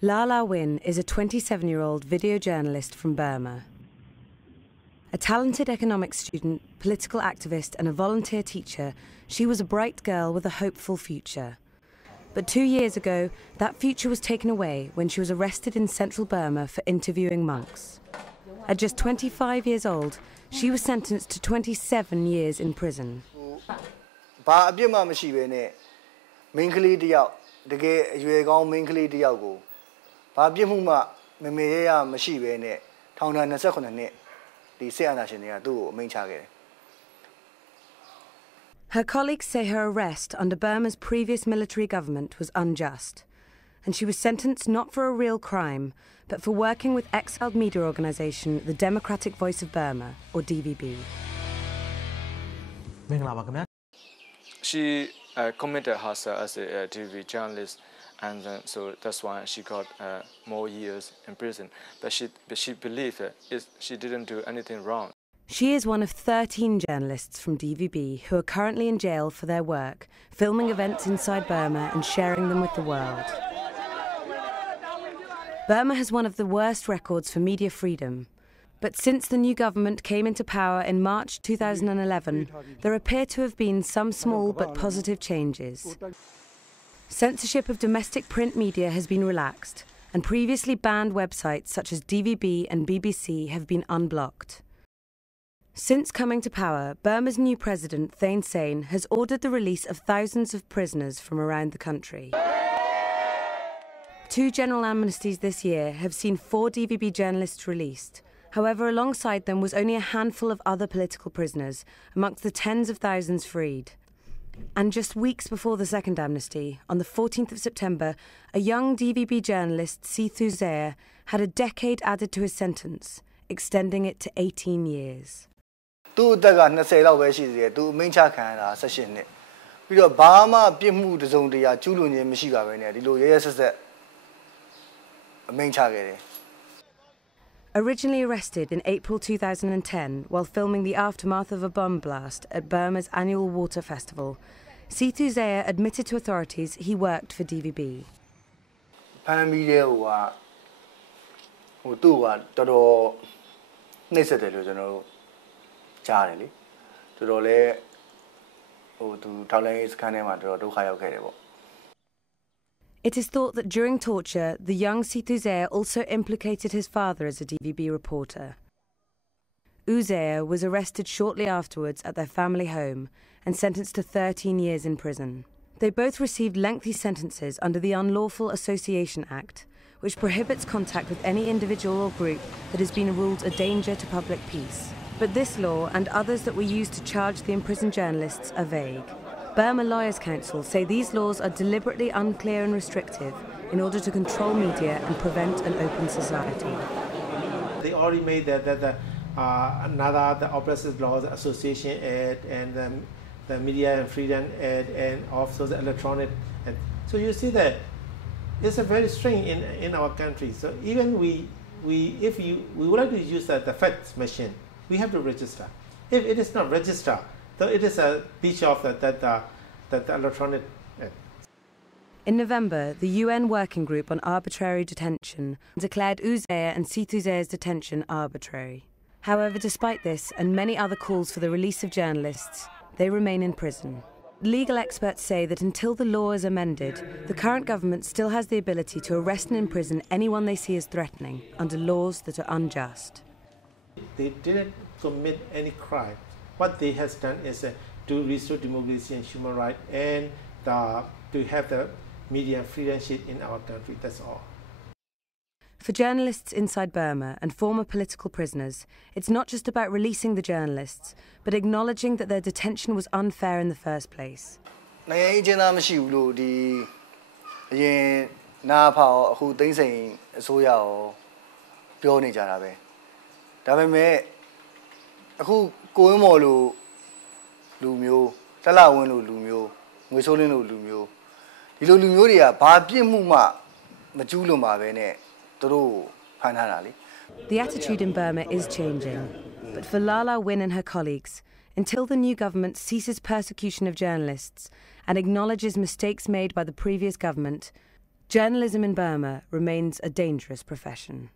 Lala Win is a 27-year-old video journalist from Burma. A talented economics student, political activist and a volunteer teacher, she was a bright girl with a hopeful future. But 2 years ago, that future was taken away when she was arrested in central Burma for interviewing monks. At just 25 years old, she was sentenced to 27 years in prison. Her colleagues say her arrest under Burma's previous military government was unjust, and she was sentenced not for a real crime, but for working with exiled media organisation The Democratic Voice of Burma, or DVB. She committed herself as a TV journalist, and so that's why she got more years in prison. But she believed that she didn't do anything wrong. She is one of 13 journalists from DVB who are currently in jail for their work, filming events inside Burma and sharing them with the world. Burma has one of the worst records for media freedom. But since the new government came into power in March 2011, there appear to have been some small but positive changes. Censorship of domestic print media has been relaxed, and previously banned websites such as DVB and BBC have been unblocked. Since coming to power, Burma's new president, Thein Sein, has ordered the release of thousands of prisoners from around the country. 2 general amnesties this year have seen 4 DVB journalists released. However, alongside them was only a handful of other political prisoners, amongst the tens of thousands freed. And just weeks before the second amnesty, on the 14th of September, a young DVB journalist, Sithu Zaya, had a decade added to his sentence, extending it to 18 years. Originally arrested in April 2010 while filming the aftermath of a bomb blast at Burma's annual water festival, Sithu Zaya admitted to authorities he worked for DVB. It is thought that during torture, the young Sithu Zaya also implicated his father as a DVB reporter. Uzaya was arrested shortly afterwards at their family home and sentenced to 13 years in prison. They both received lengthy sentences under the Unlawful Association Act, which prohibits contact with any individual or group that has been ruled a danger to public peace. But this law and others that were used to charge the imprisoned journalists are vague. Burma Lawyers Council say these laws are deliberately unclear and restrictive in order to control media and prevent an open society. They already made the Oppressive Laws Association Act and the Media and Freedom Act and also the Electronic Act. So you see that it's a very strange in our country. So even if we would like to use the fax machine, we have to register. If it is not registered, so it is a breach of the Electronic Act. In November, the UN Working Group on Arbitrary Detention declared Uzaya and Sithu Zaya's detention arbitrary. However, despite this and many other calls for the release of journalists, they remain in prison. Legal experts say that until the law is amended, the current government still has the ability to arrest and imprison anyone they see as threatening under laws that are unjust. They didn't commit any crime. What they have done is to restore democracy and human rights and to have the media freedom in our country. That's all. For journalists inside Burma and former political prisoners, it's not just about releasing the journalists, but acknowledging that their detention was unfair in the first place. The attitude in Burma is changing, but for Lala Win and her colleagues, until the new government ceases persecution of journalists and acknowledges mistakes made by the previous government, Journalism in Burma remains a dangerous profession.